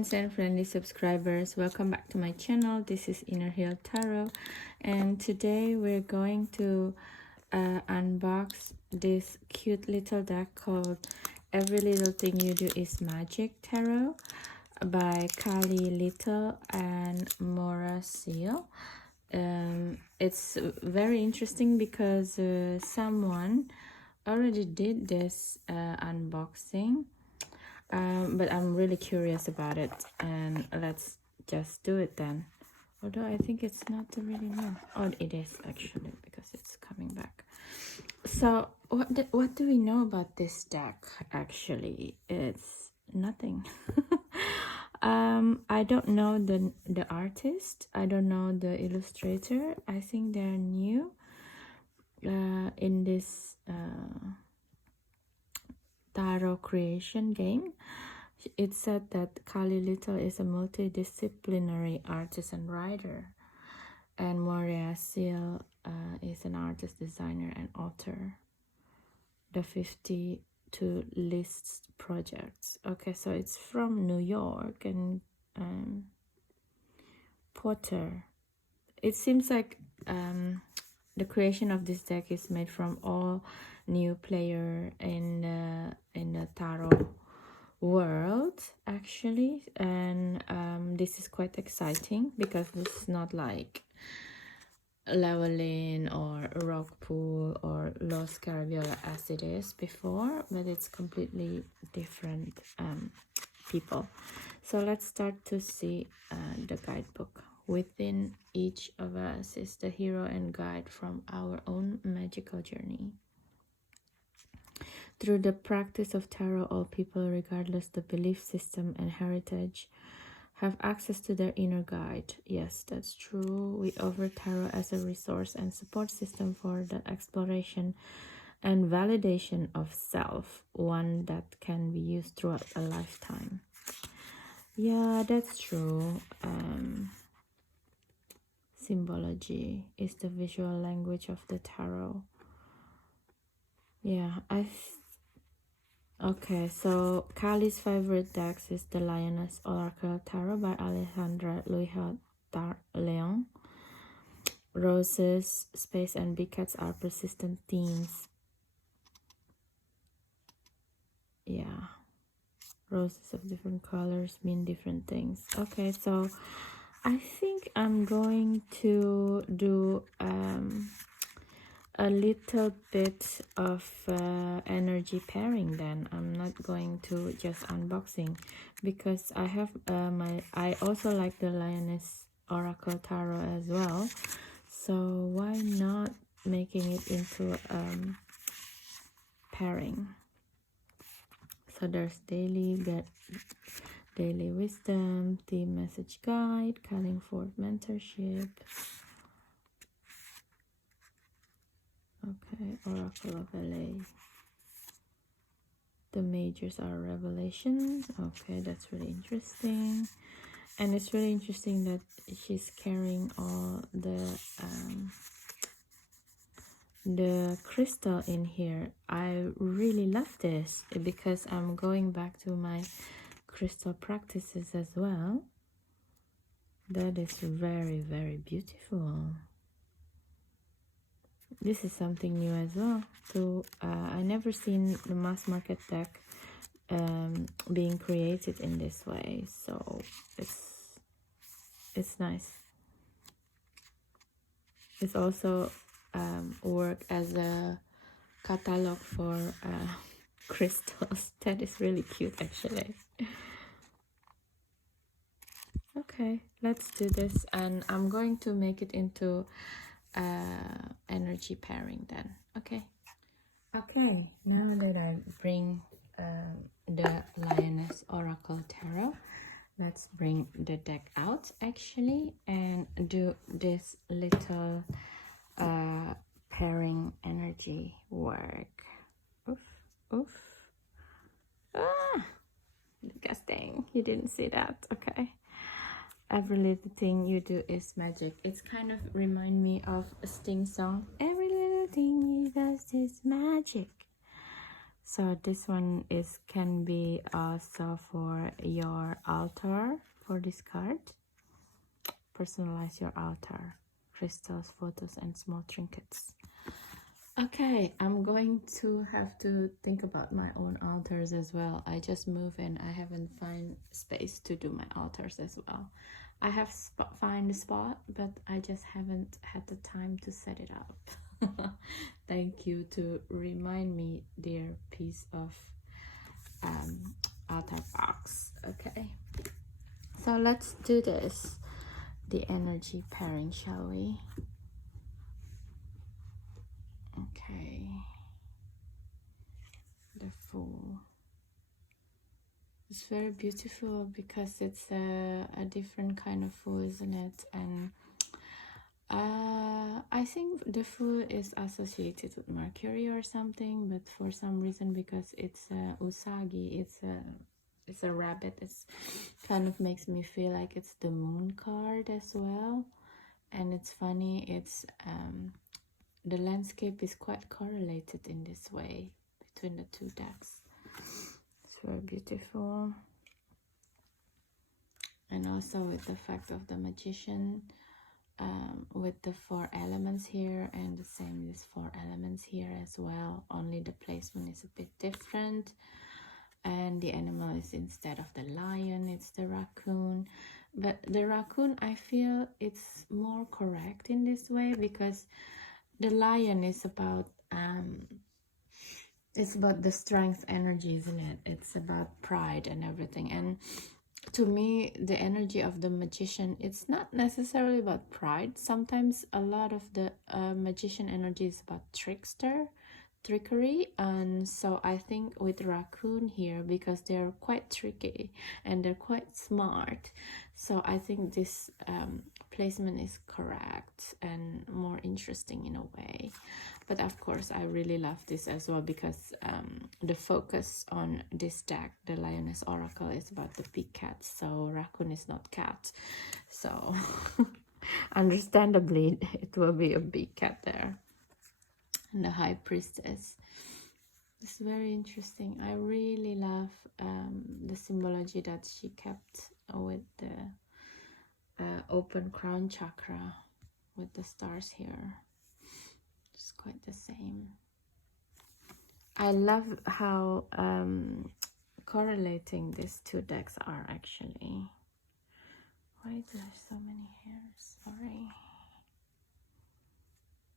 friends and friendly subscribers, welcome back to my channel. This is Inner Hill Tarot, and today we're going to unbox this cute little deck called Every Little Thing You Do Is Magic Tarot by Kali Little and Mora Seal. It's very interesting because someone already did this unboxing, but I'm really curious about it, and let's just do it then. Although I think it's not really new. Oh, it is actually, because it's coming back. So what do we know about this deck? Actually, it's nothing. I don't know the artist. I don't know the illustrator. I think they're new in this tarot creation game. It said that Kali Little is a multidisciplinary artist and writer, and Moria Seal is an artist, designer, and author. The 52 lists projects. Okay, so it's from New York, and Potter. It seems like the creation of this deck is made from all new player in the tarot world, actually, and this is quite exciting because it's not like Llewellyn or Rockpool or Los Carabiola as it is before, but it's completely different people. So let's start to see the guidebook. Within each of us is the hero and guide from our own magical journey. Through the practice of tarot, all people, regardless the belief system and heritage, have access to their inner guide. Yes, that's true. We offer tarot as a resource and support system for the exploration and validation of self, one that can be used throughout a lifetime. Yeah, that's true. Symbology is the visual language of the tarot. Yeah, okay, so Kali's favorite decks is the Lioness Oracle Tarot by Alejandra Leon. Roses, space, and big cats are persistent themes. Yeah, roses of different colors mean different things. Okay, so I think I'm going to do a little bit of energy pairing then. I'm not going to just unboxing because I have I also like the Lioness Oracle Tarot as well, so why not making it into pairing. So there's daily wisdom, theme, message, guide, calling forth mentorship. Okay, Oracle of LA. The majors are revelation. Okay, that's really interesting. And it's really interesting that she's carrying all the crystal in here. I really love this because I'm going back to my crystal practices as well. That is very, very beautiful. This is something new as well. So I never seen the mass market deck being created in this way, so it's nice. It's also work as a catalog for crystals. That is really cute, actually. Okay, let's do this, and I'm going to make it into energy pairing then. Okay, now that I bring the Lioness Oracle Tarot, let's bring the deck out actually and do this little pairing energy work. Oof. Ah, disgusting. You didn't see that. Okay. Every little thing you do is magic. It's kind of remind me of a Sting song. Every little thing you does is magic. So this one can be also for your altar. For this card, personalize your altar, crystals, photos, and small trinkets. Okay, I'm going to have to think about my own altars as well. I just moved and I haven't found space to do my altars as well. I have find a spot, but I just haven't had the time to set it up. Thank you to remind me, dear piece of altar box. Okay, so let's do this. The energy pairing, shall we? Okay, the Fool. It's very beautiful because it's a different kind of Fool, isn't it? And I think the Fool is associated with Mercury or something, but for some reason, because it's Usagi, it's a rabbit, it's kind of makes me feel like it's the Moon card as well. And it's funny, it's the landscape is quite correlated in this way between the two decks. It's very beautiful. And also with the fact of the Magician, with the 4 elements here, and the same with 4 elements here as well, only the placement is a bit different. And the animal is, instead of the lion, it's the raccoon. But the raccoon, I feel it's more correct in this way, because the lion is about it's about the strength energy, isn't it? It's about pride and everything. And to me, the energy of the Magician, it's not necessarily about pride. Sometimes a lot of the Magician energy is about trickery. And so I think with raccoon here, because they're quite tricky and they're quite smart, so I think this placement is correct and more interesting in a way. But of course, I really love this as well, because the focus on this deck, the Lioness Oracle, is about the big cat. So raccoon is not cat. So understandably, it will be a big cat there. And the High Priestess. It's very interesting. I really love the symbology that she kept with the open crown chakra with the stars here. It's quite the same. I love how correlating these two decks are actually. Why do there so many hairs? Sorry.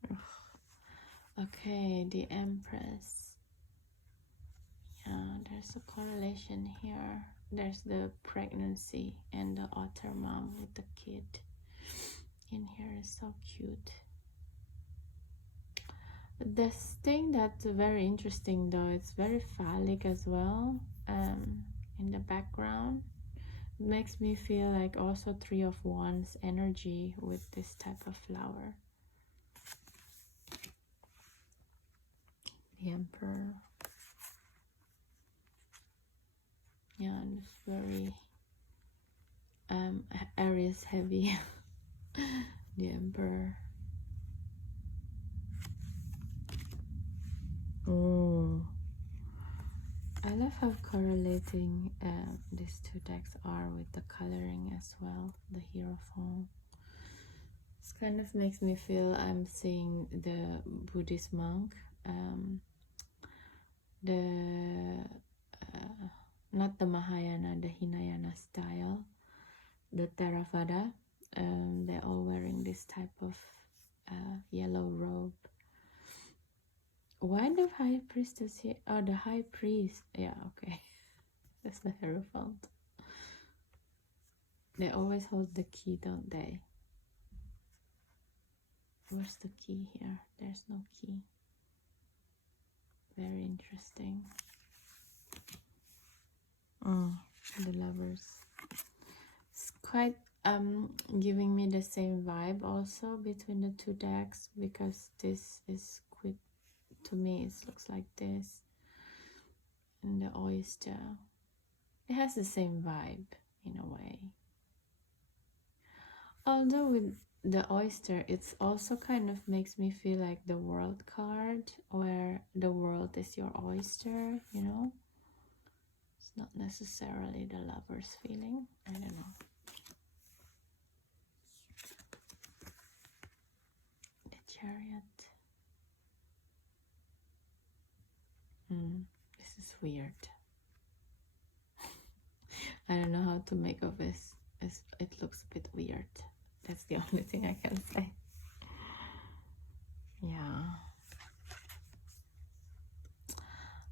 Ugh. Okay, the Empress. Yeah, there's a correlation here. There's the pregnancy and the otter mom with the kid. In here is so cute. This thing that's very interesting though, it's very phallic as well. In the background, it makes me feel like also 3 of Wands energy with this type of flower. The Emperor. Yeah, and it's very Aries heavy. The Emperor. Oh, I love how correlating these two decks are with the coloring as well. The Hierophant. This kind of makes me feel I'm seeing the Buddhist monk. Not the Mahayana, the Hinayana style, the Theravada. They're all wearing this type of yellow robe. Why the High Priestess here? Oh, the High Priest. Yeah, okay. That's the Hierophant. They always hold the key, don't they? Where's the key here? There's no key. Very interesting. The Lovers. It's quite giving me the same vibe also between the two decks, because this is quite, to me it looks like this, and the Oyster, it has the same vibe in a way, although with the oyster, it's also kind of makes me feel like the world card, where the world is your oyster, you know. It's not necessarily the lover's feeling. I don't know. The Chariot. This is weird. I don't know how to make of this. It looks a bit weird. That's the only thing I can say. Yeah.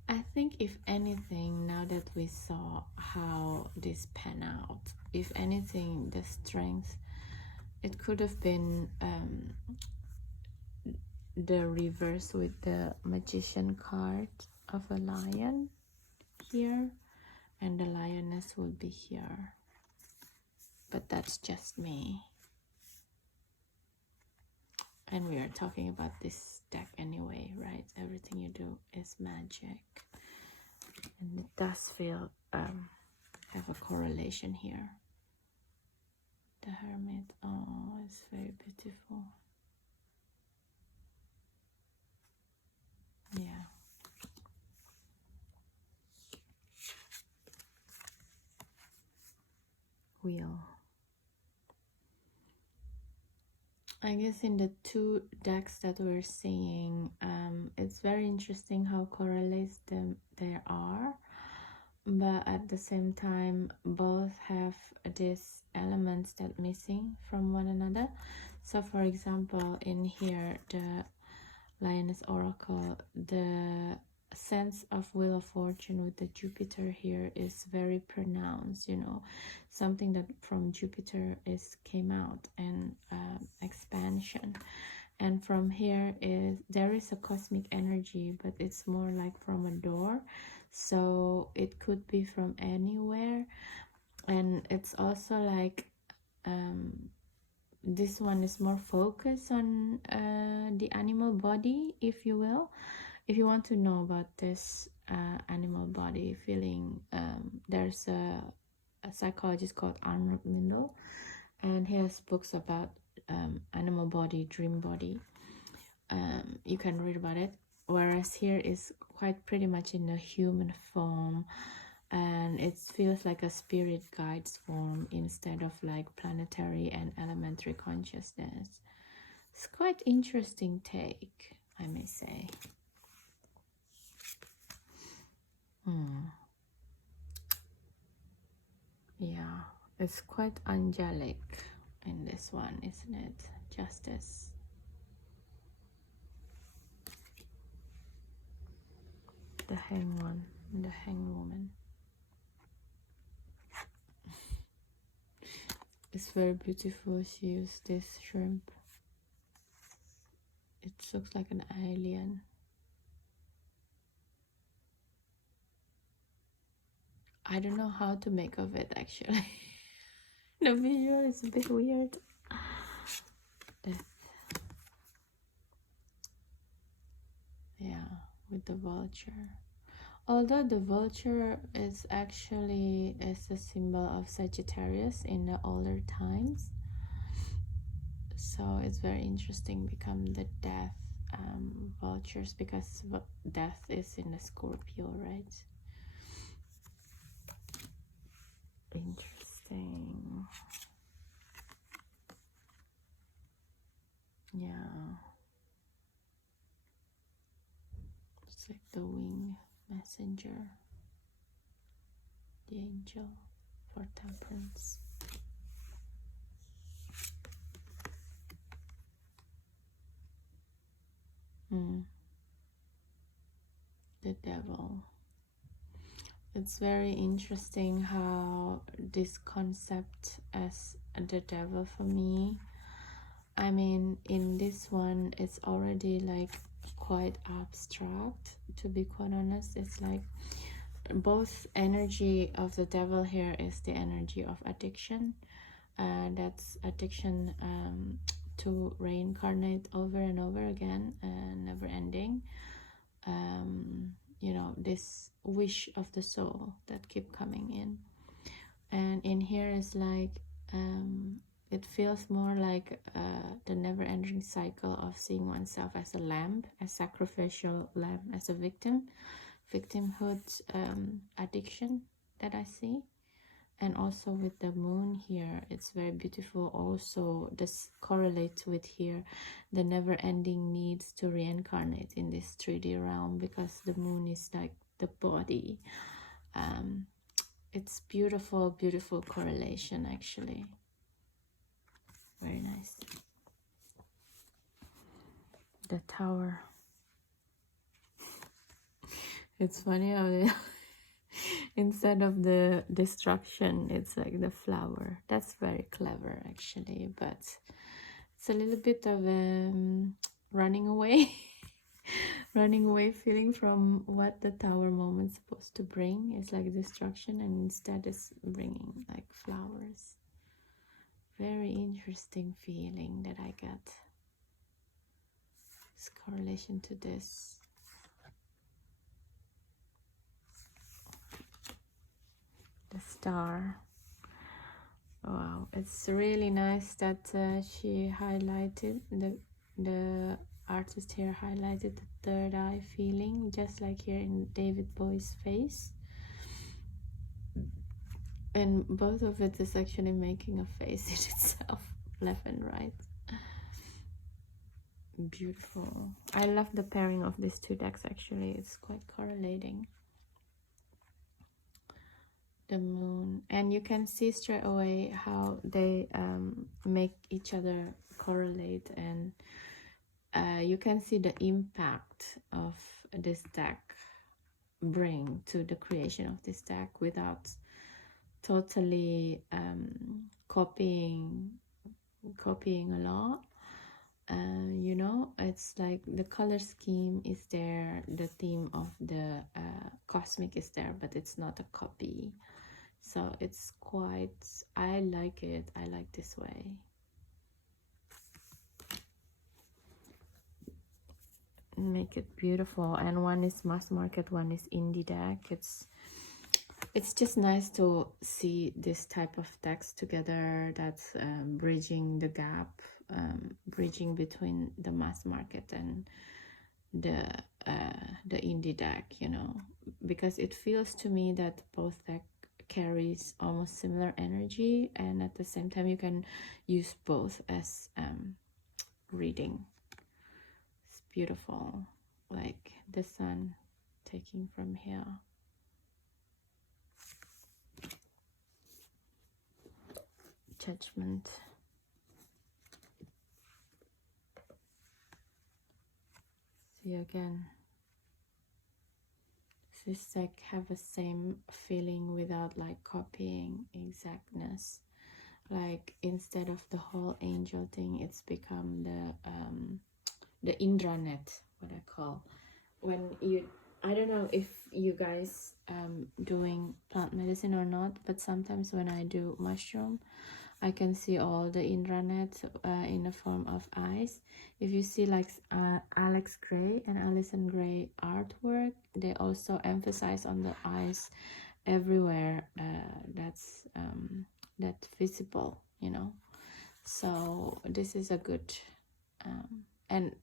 I think if anything, now that we saw how this pan out, if anything, the strength, it could have been the reverse with the Magician card of a lion here, and the lioness will be here. But that's just me. And we are talking about this deck anyway, right? Everything you do is magic. And it does feel, have a correlation here. The Hermit, oh, it's very beautiful. Yeah. Wheel. I guess in the two decks that we're seeing, it's very interesting how correlates them they are, but at the same time both have these elements that missing from one another. So for example, in here, the Lioness Oracle, the sense of Wheel of Fortune with the Jupiter here is very pronounced, you know, something that from Jupiter came out, and expansion. And from here there is a cosmic energy, but it's more like from a door, so it could be from anywhere. And it's also like this one is more focused on the animal body, if you will. If you want to know about this animal body feeling, there's a psychologist called Arnold Mindel, and he has books about animal body, dream body. You can read about it, whereas here is quite pretty much in a human form, and it feels like a spirit guide's form instead of like planetary and elementary consciousness. It's quite interesting take, I may say. Yeah, it's quite angelic in this one, isn't it? Justice. The Hanged One, the Hanged Woman. It's very beautiful. She used this shrimp. It looks like an alien. I don't know how to make of it, actually. The visual is a bit weird. Death. Yeah, with the vulture. Although the vulture is actually a symbol of Sagittarius in the older times, so it's very interesting become the death vultures, because death is in the Scorpio, right? Interesting. Yeah, it's like the wing messenger, the angel for temperance. The devil. It's very interesting how this concept as the devil for me, I mean, in this one it's already like quite abstract, to be quite honest. It's like both energy of the devil here is the energy of addiction, that's addiction to reincarnate over and over again, never ending. You know, this wish of the soul that keep coming in. And in here is like it feels more like the never-ending cycle of seeing oneself as a lamb, a sacrificial lamb, as a victimhood addiction that I see. And also with the moon here, it's very beautiful. Also, this correlates with here the never-ending needs to reincarnate in this 3D realm, because the moon is like the body. It's beautiful, beautiful correlation, actually. Very nice. The tower. It's funny how they instead of the destruction, it's like the flower. That's very clever, actually, but it's a little bit of running away running away feeling from what the tower moment's supposed to bring. It's like destruction, and instead it's bringing like flowers. Very interesting feeling that I get. This correlation to this. The star. Wow, it's really nice that she highlighted, the artist here highlighted the third eye feeling, just like here in David Bowie's face. And both of it is actually making a face in itself, left and right. Beautiful. I love the pairing of these two decks, actually. It's quite correlating. The moon, and you can see straight away how they make each other correlate, and you can see the impact of this deck bring to the creation of this deck without totally copying a lot. You know, it's like the color scheme is there, the theme of the cosmic is there, but it's not a copy. So it's quite, I like it. I like this way. Make it beautiful. And one is mass market, one is indie deck. It's just nice to see this type of decks together, that's bridging the gap, bridging between the mass market and the indie deck, you know, because it feels to me that both deck carries almost similar energy, and at the same time you can use both as reading. It's beautiful, like the sun taking from here. Judgment. See again. This like have the same feeling without like copying exactness. Like instead of the whole angel thing, it's become the intranet, what I call. When you, I don't know if you guys doing plant medicine or not, but sometimes when I do mushroom, I can see all the intranet in the form of eyes. If you see like Alex Gray and Alison Gray artwork, they also emphasize on the eyes everywhere. That's visible, you know. So this is a good, and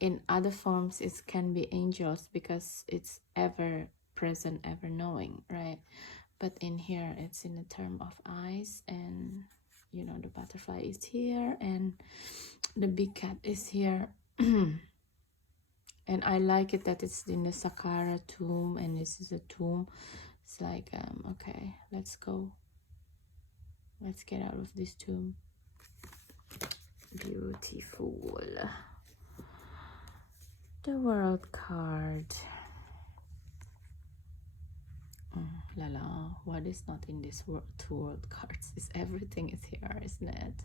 in other forms it can be angels because it's ever present, ever knowing, right? But in here it's in the term of eyes, and you know, the butterfly is here and the big cat is here. And I like it that it's in the Saqqara tomb, and this is a tomb. It's like okay, let's go, let's get out of this tomb. Beautiful. The World card. La la, what is not in this world? Two world cards. Is everything is here, isn't it?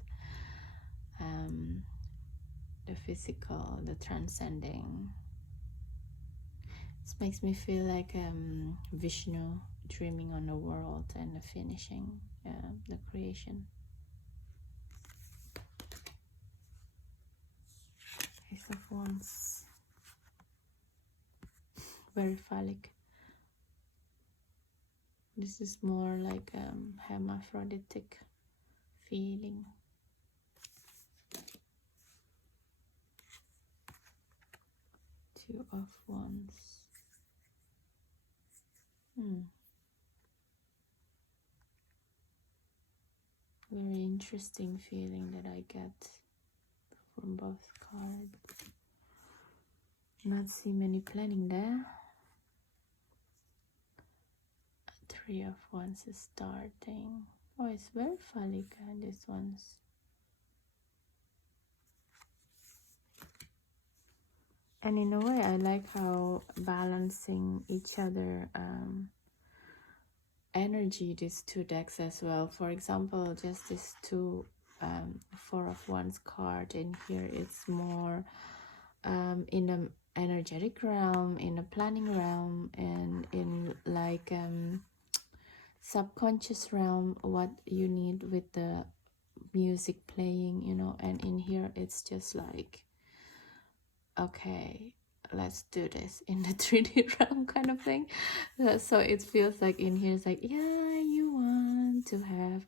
The physical, the transcending. This makes me feel like Vishnu dreaming on the world and the finishing, the creation. Ace of Wands. Very phallic. This is more like hermaphroditic feeling. Two of Wands. Very interesting feeling that I get from both cards. Not see many planning there. Three of Wands is starting. Oh, it's very phallic, this one's. And in a way, I like how balancing each other energy, these two decks as well. For example, just this two Four of Wands card in here, it's more in the energetic realm, in the planning realm, and in like subconscious realm, what you need with the music playing, you know. And in here it's just like, okay, let's do this in the 3D realm kind of thing. So it feels like in here it's like, yeah, you want to have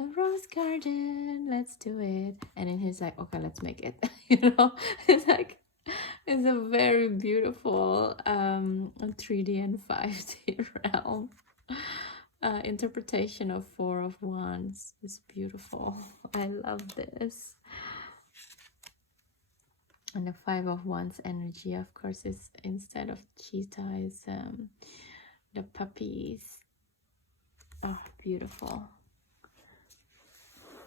a rose garden, let's do it. And then he's like, okay, let's make it. You know, it's like, it's a very beautiful 3D and 5D realm. Interpretation of Four of Wands is beautiful. I love this. And the Five of Wands energy, of course, is instead of cheetah is the puppies. Oh, beautiful.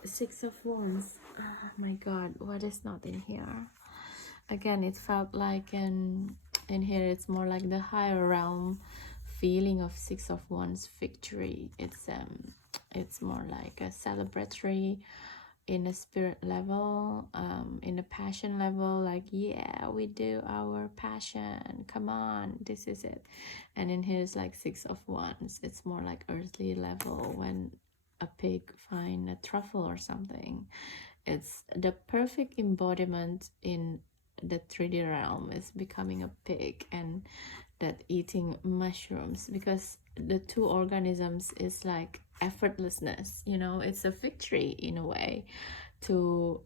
Six of Wands. Oh my god, what is not in here? Again, it felt like in here it's more like the higher realm feeling of Six of Wands victory. It's more like a celebratory in a spirit level, in a passion level, like, yeah, we do our passion, come on, this is it. And in here it's like Six of Wands. It's more like earthly level, when a pig find a truffle or something. It's the perfect embodiment in the 3D realm is becoming a pig, and that eating mushrooms, because the two organisms is like effortlessness, you know. It's a victory in a way to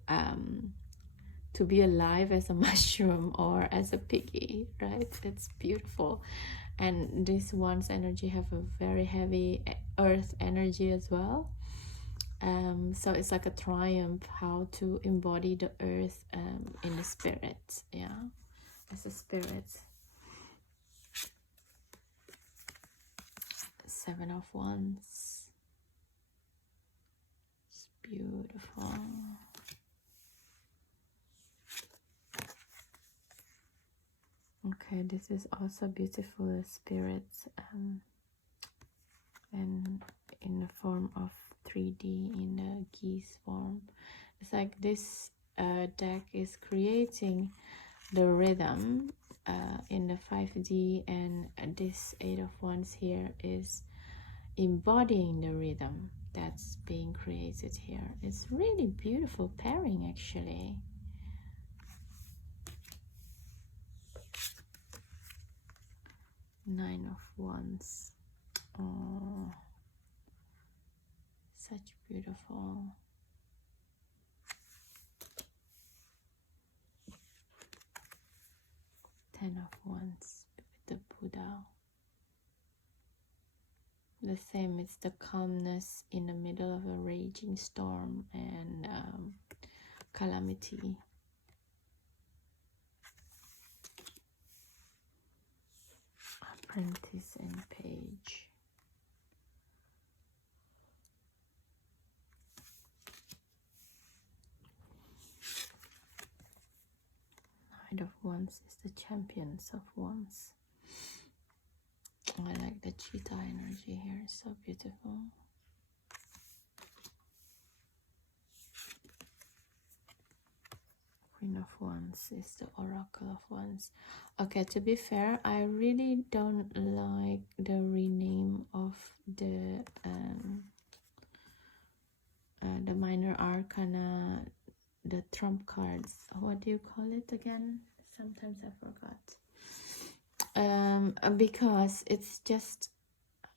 be alive as a mushroom or as a piggy, right? It's beautiful. And this one's energy have a very heavy earth energy as well. So it's like a triumph how to embody the earth in the spirit, yeah, as a spirit. Seven of Wands. It's beautiful. Okay, this is also beautiful spirit, and in the form of 3D, in the geese form. It's like this deck is creating the rhythm in the 5D, and this Eight of Wands here is embodying the rhythm that's being created here. It's really beautiful pairing, actually. Nine of Wands. Oh, such beautiful. Ten of Wands with the Buddha. The same, it's the calmness in the middle of a raging storm and calamity. Apprentice and Page. Knight of Wands is the Champions of Wands. I like the cheetah energy here, it's so beautiful. Queen of Wands is the Oracle of Wands. Okay, to be fair, I really don't like the rename of the minor arcana, the trump cards. What do you call it again? Sometimes I forgot. Because it's just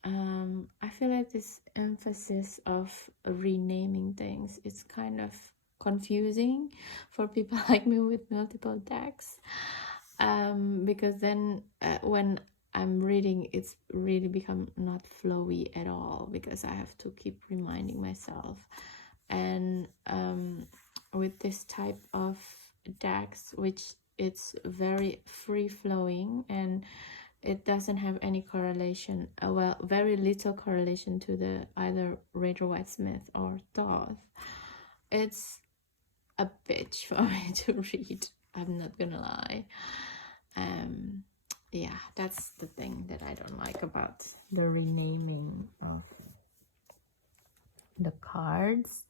I feel like this emphasis of renaming things, it's kind of confusing for people like me with multiple decks. because then when I'm reading, it's really become not flowy at all, because I have to keep reminding myself. And with this type of decks, which it's very free flowing and it doesn't have any correlation, well, very little correlation to the either Rider Waite Smith or Thoth, it's a bitch for me to read, I'm not gonna lie. Yeah, that's the thing that I don't like about the renaming of the cards.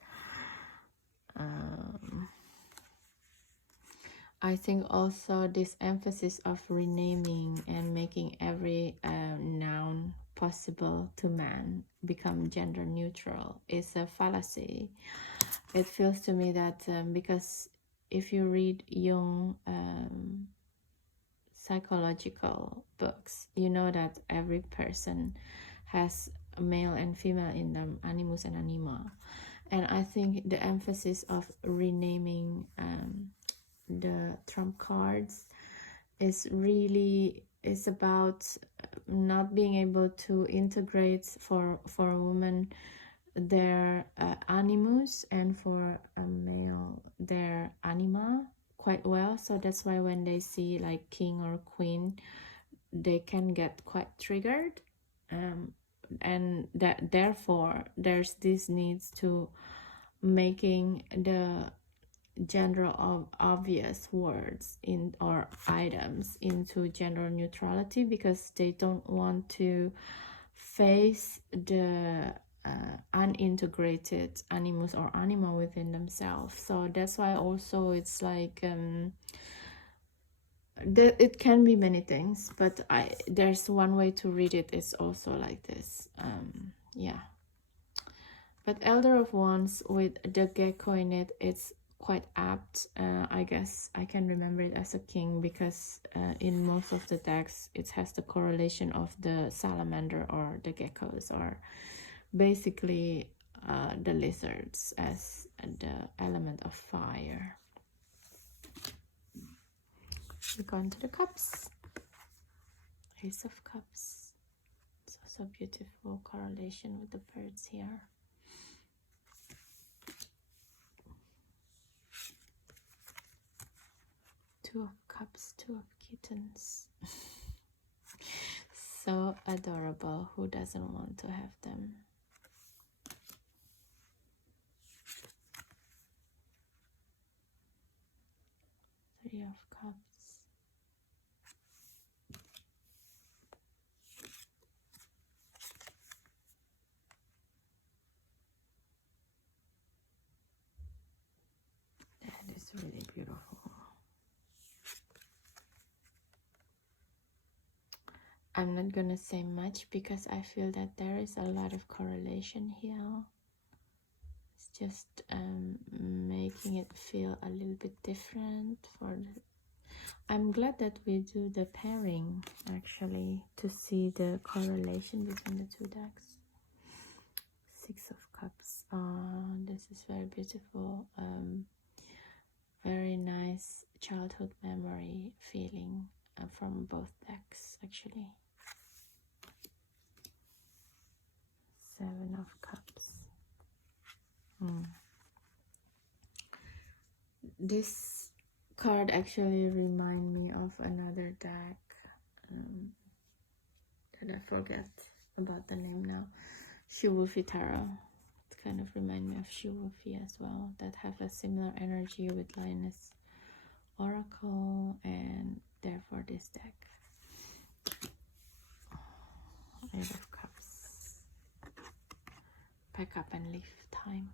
I think also this emphasis of renaming and making every noun possible to man become gender neutral is a fallacy. It feels to me that because if you read Jung psychological books, you know that every person has a male and female in them, animus and anima. And I think the emphasis of renaming the trump cards is about not being able to integrate for a woman their animus, and for a male their anima quite well. So that's why when they see like king or queen, they can get quite triggered, and that therefore there's this needs to making the gender of obvious words in or items into gender neutrality, because they don't want to face the unintegrated animus or anima within themselves. So that's why also it's like it can be many things, but there's one way to read it. It's also like this. Yeah, but Elder of Wands with the gecko in it, it's quite apt. I guess I can remember it as a king, because in most of the decks it has the correlation of the salamander or the geckos, or basically the lizards as the element of fire. We go into the cups. Ace of Cups. It's also beautiful correlation with the birds here. Two of Cups, two of kittens. So adorable. Who doesn't want to have them? Three of Cups. That is really beautiful. I'm not gonna say much because I feel that there is a lot of correlation here. It's just making it feel a little bit different for the... I'm glad that we do the pairing actually to see the correlation between the two decks. Six of Cups. This is very beautiful. Very nice childhood memory feeling from both decks actually. Seven of Cups. This card actually reminds me of another deck that I forget about the name now. She-Wolfie Tarot. It kind of reminds me of She-Wolfie as well, that have a similar energy with Lioness Oracle, and therefore this deck. Eight of Cups. Pack up and leave time.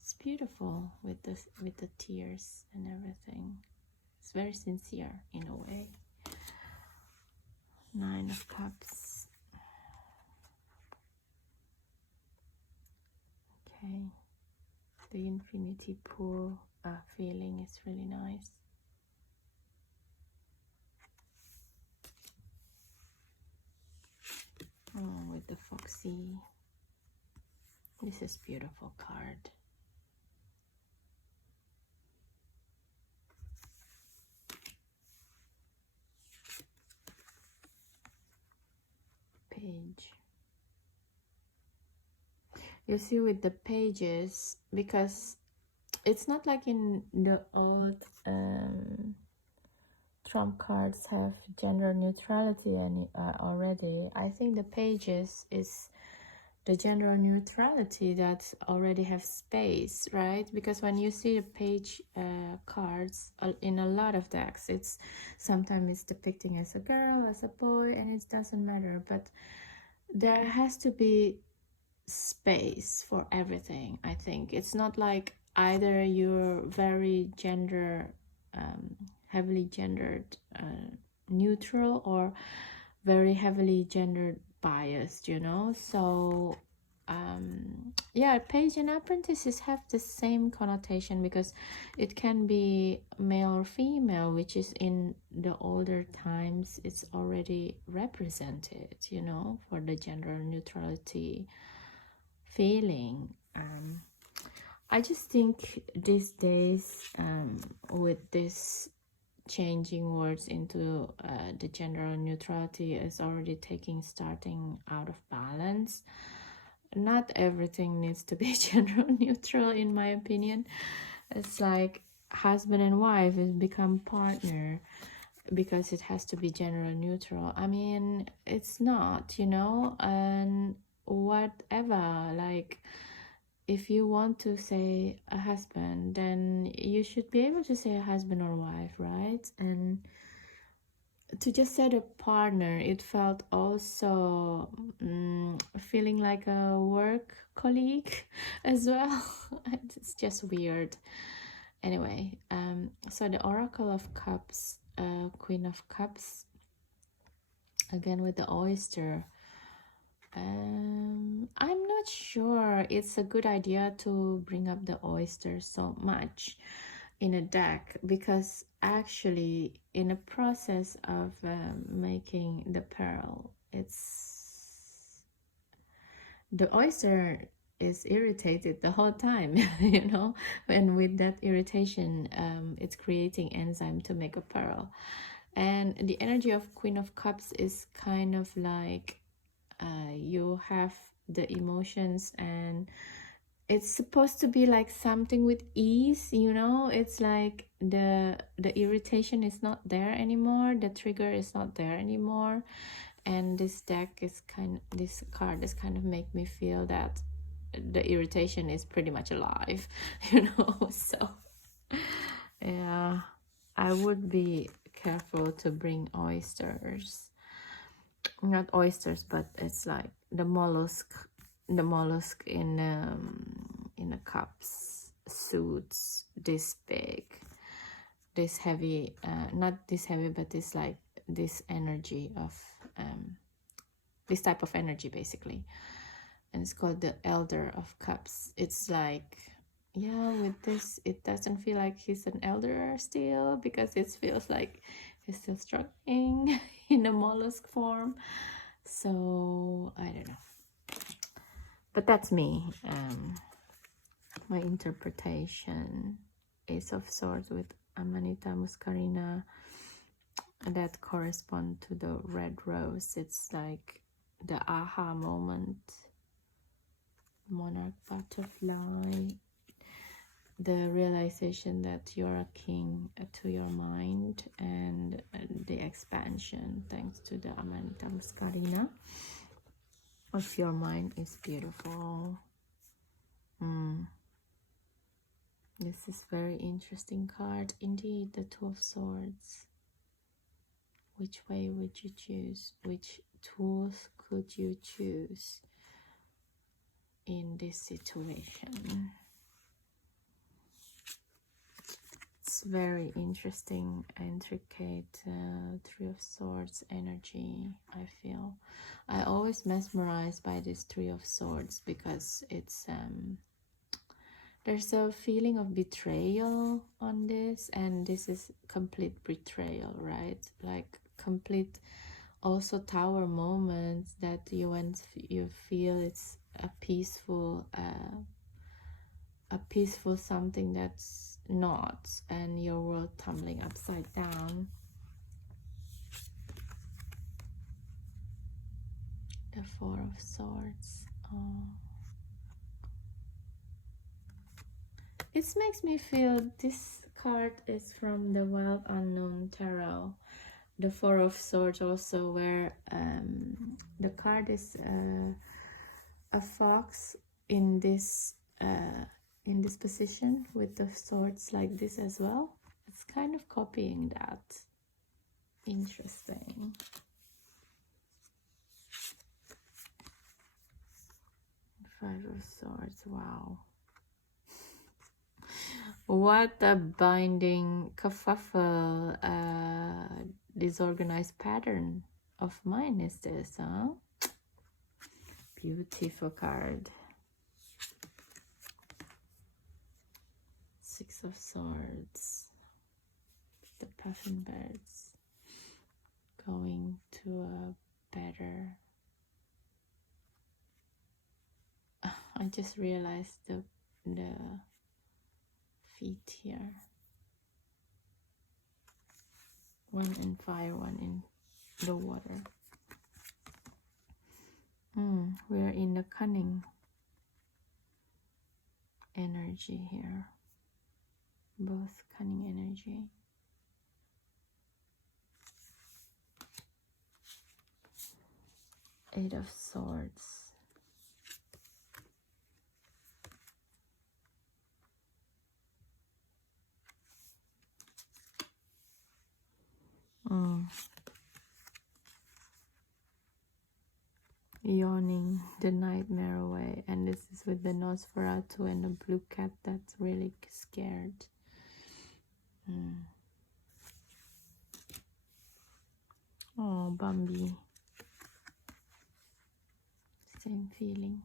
It's beautiful with the tears and everything. It's very sincere in a way. Nine of Cups. Okay. The infinity pool feeling is really nice. Oh, with the foxy. This is beautiful card. page. You see with the pages, because it's not like in the old trump cards have gender neutrality already. I think the pages is the gender neutrality that already have space, right? Because when you see the page cards in a lot of decks, it's sometimes it's depicting as a girl, as a boy, and it doesn't matter, but there has to be space for everything. I think it's not like either you're very gender heavily gendered neutral, or very heavily gendered biased, you know. So yeah, page and apprentices have the same connotation, because it can be male or female, which is in the older times it's already represented, you know, for the gender neutrality feeling. I just think these days, with this changing words into the gender neutrality is already starting out of balance. Not everything needs to be gender neutral, in my opinion. It's like husband and wife has become partner because it has to be gender neutral. I mean, it's not, you know, and whatever, like, if you want to say a husband, then you should be able to say a husband or wife, right? And to just say a partner, it felt also feeling like a work colleague as well. It's just weird. Anyway, so the Oracle of Cups, Queen of Cups, again with the oyster. I'm not sure it's a good idea to bring up the oyster so much in a deck, because actually in a process of making the pearl, it's the oyster is irritated the whole time, you know, and with that irritation it's creating enzyme to make a pearl. And the energy of Queen of Cups is kind of like you have the emotions, and it's supposed to be like something with ease, you know. It's like the irritation is not there anymore, the trigger is not there anymore. And this card is kind of make me feel that the irritation is pretty much alive, you know. So yeah, I would be careful to bring oysters, not oysters, but it's like the mollusk in a cups suits this big, this heavy, not this heavy, but this like this energy of this type of energy basically. And it's called the Elder of Cups. It's like, yeah, with this it doesn't feel like he's an elder still, because it feels like he's still struggling in a mollusk form. So I don't know, but that's me. My interpretation. Ace of Swords with Amanita muscarina, that correspond to the red rose. It's like the aha moment. Monarch butterfly, the realization that you're a king to your mind, and the expansion thanks to the Amanita muscarina of your mind is beautiful. This is very interesting card indeed, the Two of Swords. Which way would you choose? Which tools could you choose in this situation? It's very interesting, intricate Three of Swords energy, I feel. I always mesmerized by this Three of Swords, because it's there's a feeling of betrayal on this, and this is complete betrayal, right? Like complete, also Tower moments that you feel it's a peaceful something that's not, and your world tumbling upside down. The Four of Swords. Oh. It makes me feel this card is from the Wild Unknown Tarot. The Four of Swords also, where the card is a fox in this position with the swords like this as well. It's kind of copying that. Interesting. Five of Swords. Wow. What a binding kerfuffle, disorganized pattern of mind is this, huh? Beautiful card. Six of Swords. The puffin birds going to a better. I just realized the feet here. One in fire, one in the water. We're in the cunning energy here. Both cunning energy. Eight of Swords. Yawning the nightmare away, and this is with the Nosferatu and the blue cat that's really scared. Oh, Bambi. Same feeling.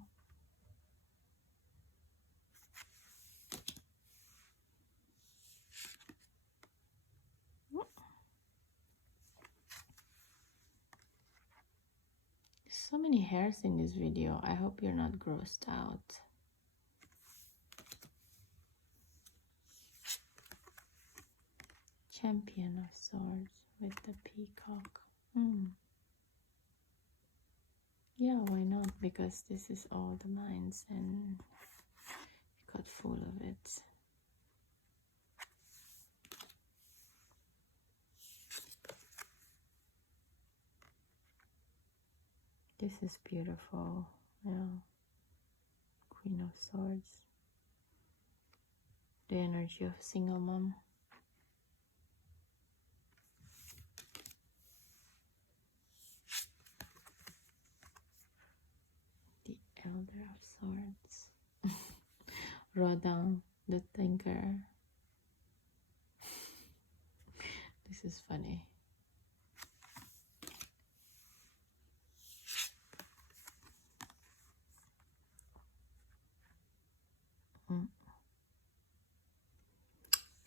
So many hairs in this video. I hope you're not grossed out. Champion of Swords with the peacock. Yeah, why not? Because this is all the mines and you got full of it. This is beautiful. Yeah. Queen of Swords. The energy of single mom. The Elder of Swords. Rodin, the thinker. This is funny.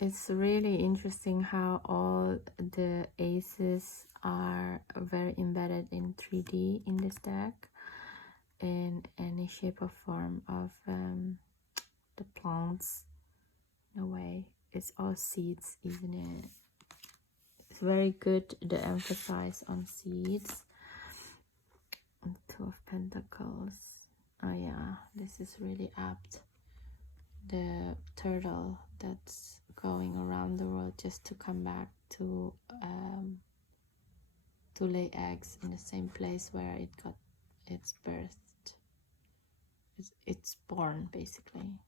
It's really interesting how all the aces are very embedded in 3D in this deck, in any shape or form of the plants. In a way, it's all seeds, isn't it? It's very good, the emphasis on seeds. And Two of Pentacles. Oh yeah, this is really apt. The turtle that's going around the world just to come back to lay eggs in the same place where it got its birthed. It's born, basically.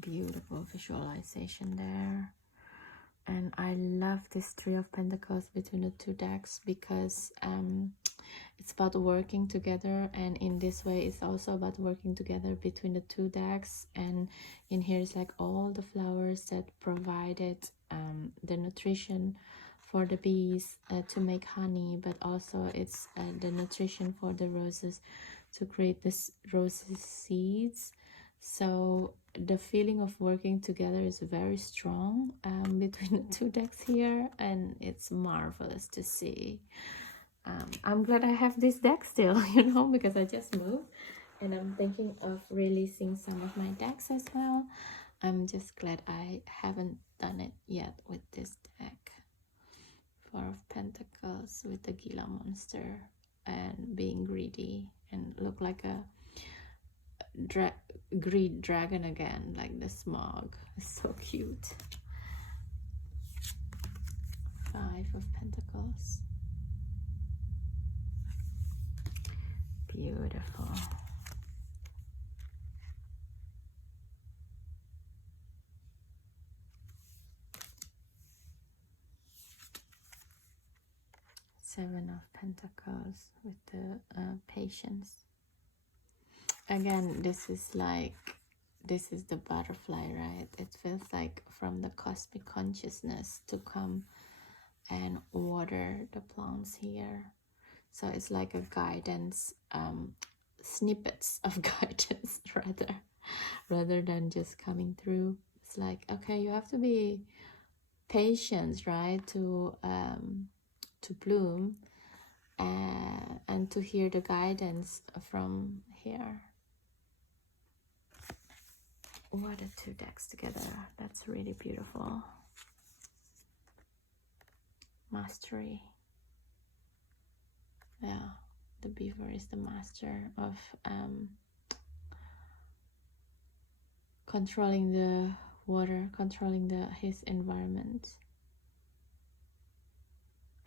Beautiful visualization there. And I love this Three of Pentacles between the two decks because it's about working together, and in this way it's also about working together between the two decks. And in here is like all the flowers that provided the nutrition for the bees to make honey, but also it's the nutrition for the roses to create this roses seeds. So the feeling of working together is very strong between the two decks here, and it's marvelous to see. I'm glad I have this deck still, you know, because I just moved and I'm thinking of releasing some of my decks as well. I'm just glad I haven't done it yet with this deck. Four of Pentacles with the Gila monster and being greedy and look like a greed dragon again, like the smog. It's so cute. Five of Pentacles. Beautiful. Seven of Pentacles with the patience. Again, this is the butterfly, right? It feels like from the cosmic consciousness to come and water the plants here. So it's like a guidance, snippets of guidance rather than just coming through. It's like, okay, you have to be patient, right, to bloom and to hear the guidance from here. What are two decks together? That's really beautiful. Mastery. Yeah, the beaver is the master of controlling the water, controlling his environment.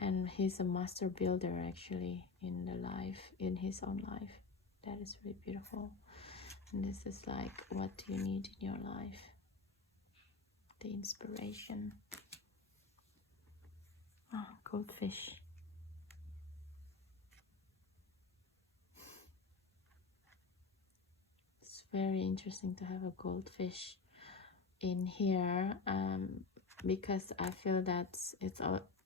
And he's a master builder actually in his own life. That is really beautiful. And this is like, what do you need in your life? The inspiration. Oh, goldfish. It's very interesting to have a goldfish in here, because I feel that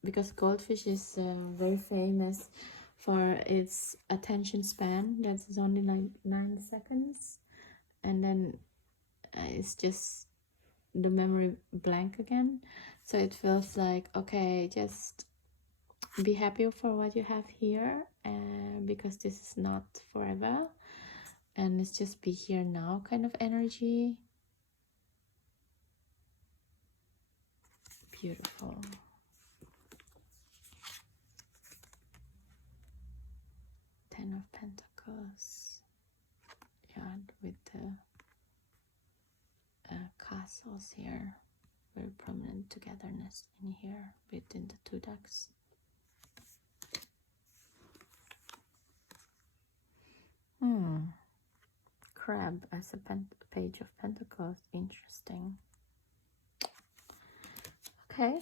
because goldfish is very famous for its attention span. That's only like 9 seconds, and then it's just the memory blank again. So it feels like, okay, just be happy for what you have here, because this is not forever, and it's just be here now kind of energy. Beautiful. Ten of Pentacles. Yeah, with the castles here. Very prominent togetherness in here between the two decks. Crab as a page of Pentacles. Interesting. Okay.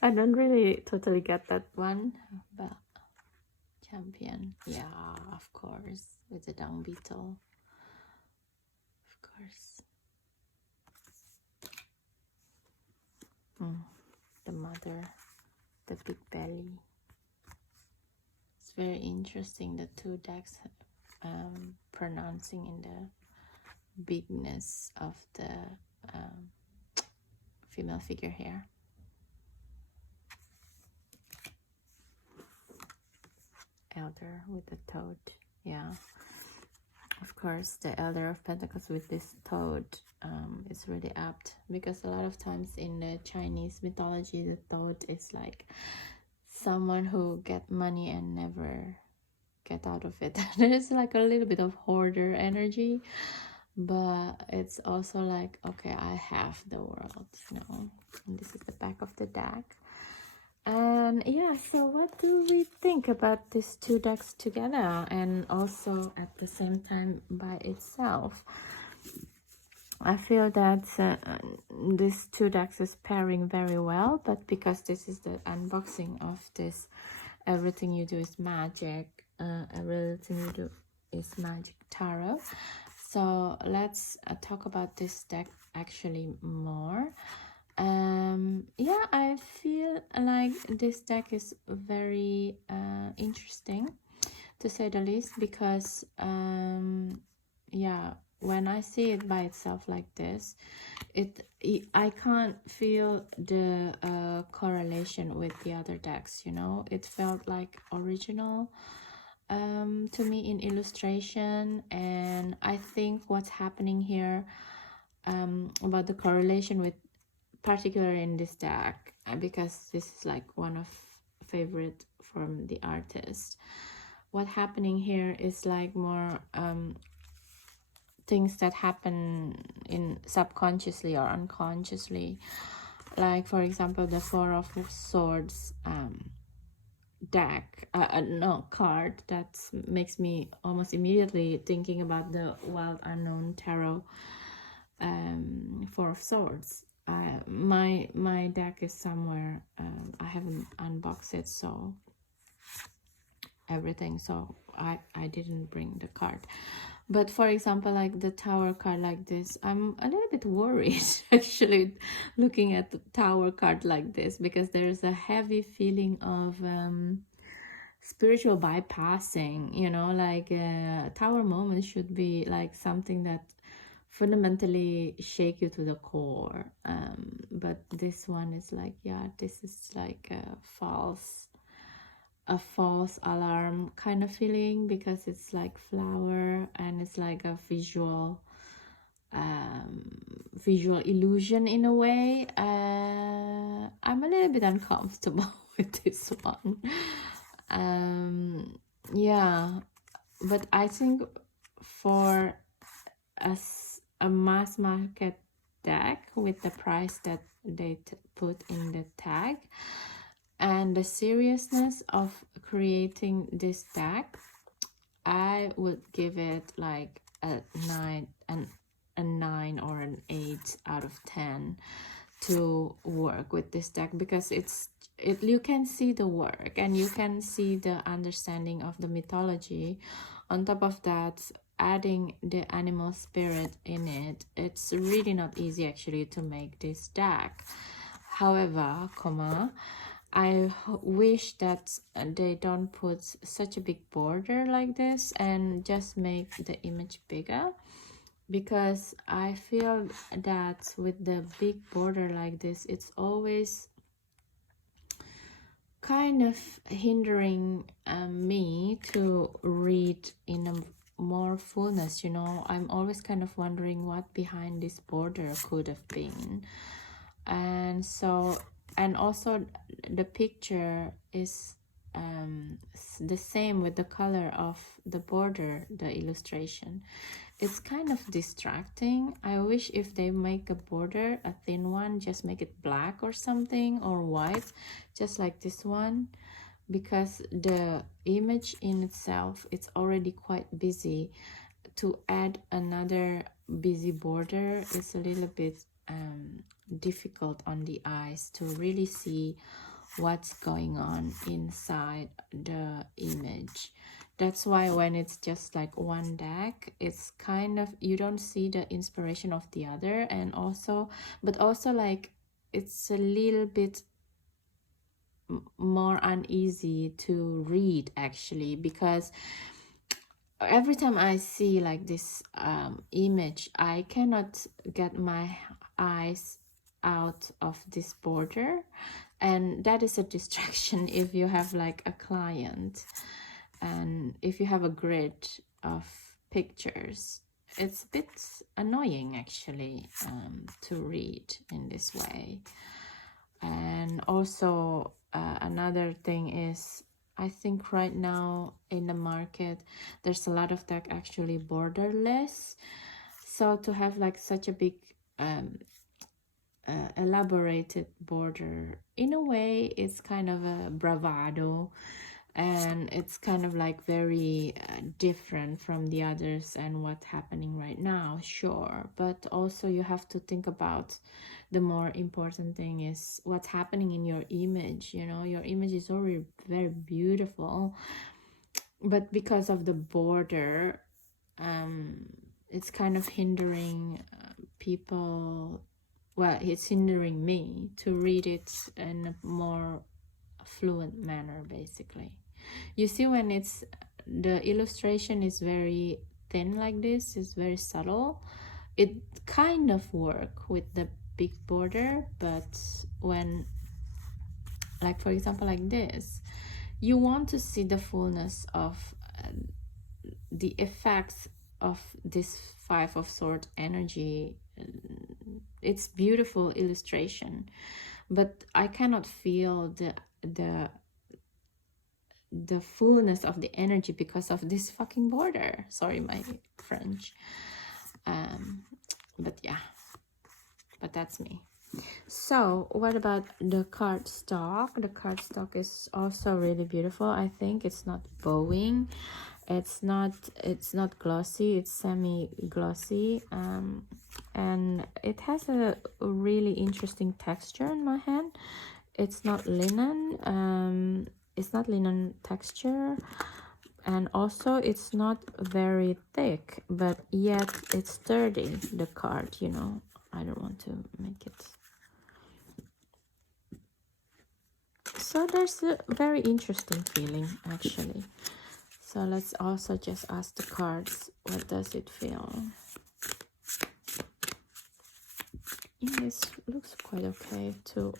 I don't really totally get that one, but champion. Yeah, of course. With the dung beetle. Of course. The mother. The big belly. It's very interesting, the two decks pronouncing in the bigness of the female figure here. Elder with the toad. Yeah, of course, the Elder of Pentacles with this toad is really apt, because a lot of times in the Chinese mythology, the toad is like someone who get money and never get out of it. There's like a little bit of hoarder energy, but it's also like, okay, I have the world, you know. And this is the back of the deck. And yeah, so what do we think about these two decks together and also at the same time by itself? I feel that these two decks is pairing very well, but because this is the unboxing of this Everything You Do Is Magic, Everything You Do Is Magic Tarot. So let's talk about this deck actually more. Yeah, I feel like this deck is very interesting, to say the least, because yeah, when I see it by itself like this, I can't feel the correlation with the other decks, you know. It felt like original to me in illustration, and I think what's happening here about the correlation with particularly in this deck, because this is like one of favorite from the artist. What happening here is like more things that happen in subconsciously or unconsciously. Like for example, the Four of Swords deck, no, card that makes me almost immediately thinking about the Wild Unknown Tarot Four of Swords. My deck is somewhere. I haven't unboxed it, so everything, so I didn't bring the card. But for example, like the Tower card like this, I'm a little bit worried actually looking at the Tower card like this, because there's a heavy feeling of spiritual bypassing, you know, like Tower moment should be like something that fundamentally shake you to the core, but this one is like, yeah, this is like a false alarm kind of feeling, because it's like flower and it's like a visual illusion in a way. I'm a little bit uncomfortable with this one. Yeah, but I think for a mass market deck with the price that they put in the tag and the seriousness of creating this deck, I would give it like a 9 or an 8 out of 10 to work with this deck, because you can see the work and you can see the understanding of the mythology. On top of that, adding the animal spirit in it, it's really not easy actually to make this deck. However, I wish that they don't put such a big border like this and just make the image bigger, because I feel that with the big border like this, it's always kind of hindering me to read in a more fullness, you know. I'm always kind of wondering what behind this border could have been. And so, and also the picture is the same with the color of the border, the illustration. It's kind of distracting. I wish if they make a border, a thin one, just make it black or something, or white, just like this one, because the image in itself, it's already quite busy. To add another busy border is a little bit difficult on the eyes to really see what's going on inside the image. That's why when it's just like one deck, it's kind of, you don't see the inspiration of the other, and also, but also like it's a little bit more uneasy to read actually, because every time I see like this image, I cannot get my eyes out of this border, and that is a distraction if you have like a client and if you have a grid of pictures. It's a bit annoying actually to read in this way. And also another thing is, I think right now in the market there's a lot of deck actually borderless, so to have like such a big elaborated border, in a way it's kind of a bravado, and it's kind of like very different from the others and what's happening right now, sure, but also you have to think about the more important thing is what's happening in your image. You know, your image is already very beautiful, but because of the border, it's kind of hindering people. Well, it's hindering me to read it in a more fluent manner, basically. You see, when it's, the illustration is very thin like this, it's very subtle, it kind of work with the big border. But when, like for example like this, you want to see the fullness of the effects of this Five of Swords energy. It's beautiful illustration, but I cannot feel the the fullness of the energy because of this fucking border. Sorry, my French. But yeah, but that's me. So what about the cardstock? The cardstock is also really beautiful. I think it's not bowing, it's not glossy, it's semi glossy, and it has a really interesting texture in my hand. It's not linen, it's not linen texture, and also it's not very thick, but yet it's sturdy, the card, you know. I don't want to make it. So there's a very interesting feeling actually. So let's also just ask the cards, what does it feel? Yeah, this looks quite okay to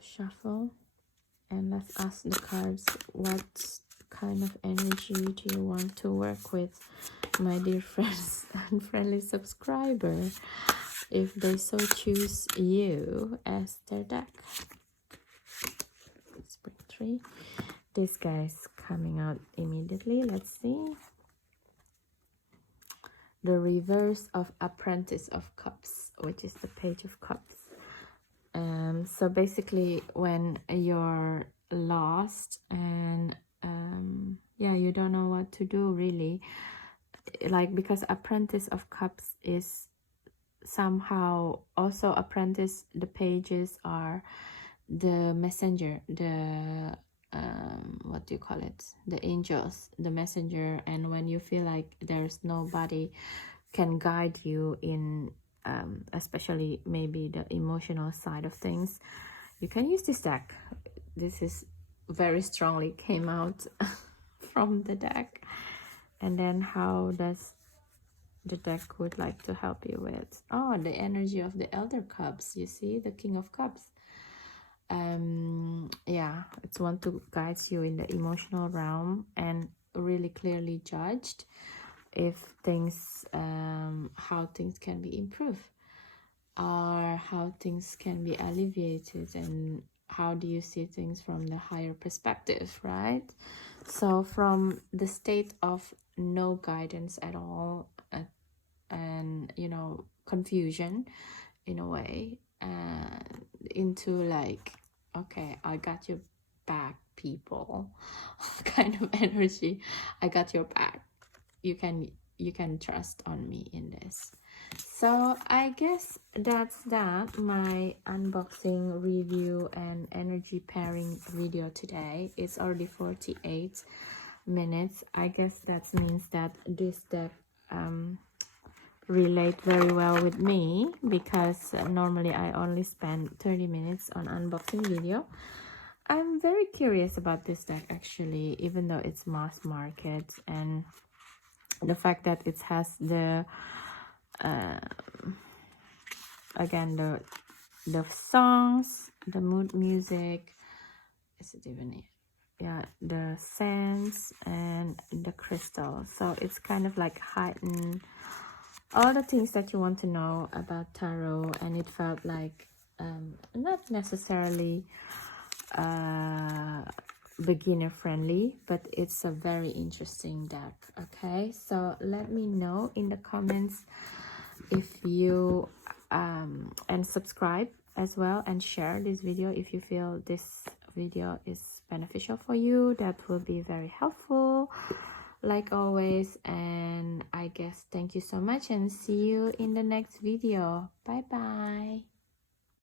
shuffle, and let's ask the cards, what kind of energy do you want to work with, my dear friends and friendly subscriber, if they so choose you as their deck. Let's bring 3. This guy's coming out immediately. Let's see. The reverse of Apprentice of Cups, which is the Page of Cups. So basically when you're lost and yeah, you don't know what to do really, like, because Apprentice of Cups is somehow also apprentice, the pages are the messenger, the what do you call it, the angels, the messenger. And when you feel like there's nobody can guide you in especially maybe the emotional side of things, you can use this deck. This is very strongly came out from the deck. And then how does the deck would like to help you with? Oh, the energy of the Elder Cups. You see, the King of Cups. Yeah, it's one to guide you in the emotional realm and really clearly judged if things how things can be improved, or how things can be alleviated, and how do you see things from the higher perspective, right? So from the state of no guidance at all, and you know, confusion in a way, into like, okay, I got your back, people, kind of energy. I got your back, you can trust on me in this. So I guess that's that, my unboxing review and energy pairing video today. It's already 48 minutes. I guess that means that this deck relate very well with me, because normally I only spend 30 minutes on unboxing video. I'm very curious about this deck actually, even though it's mass market, and the fact that it has the again the songs, the mood music, is it even, yeah, the scents and the crystal. So it's kind of like heighten all the things that you want to know about tarot, and it felt like not necessarily beginner friendly, but it's a very interesting deck. Okay, so let me know in the comments if you and subscribe as well, and share this video if you feel this video is beneficial for you. That will be very helpful, like always. And I guess thank you so much, and see you in the next video. Bye bye.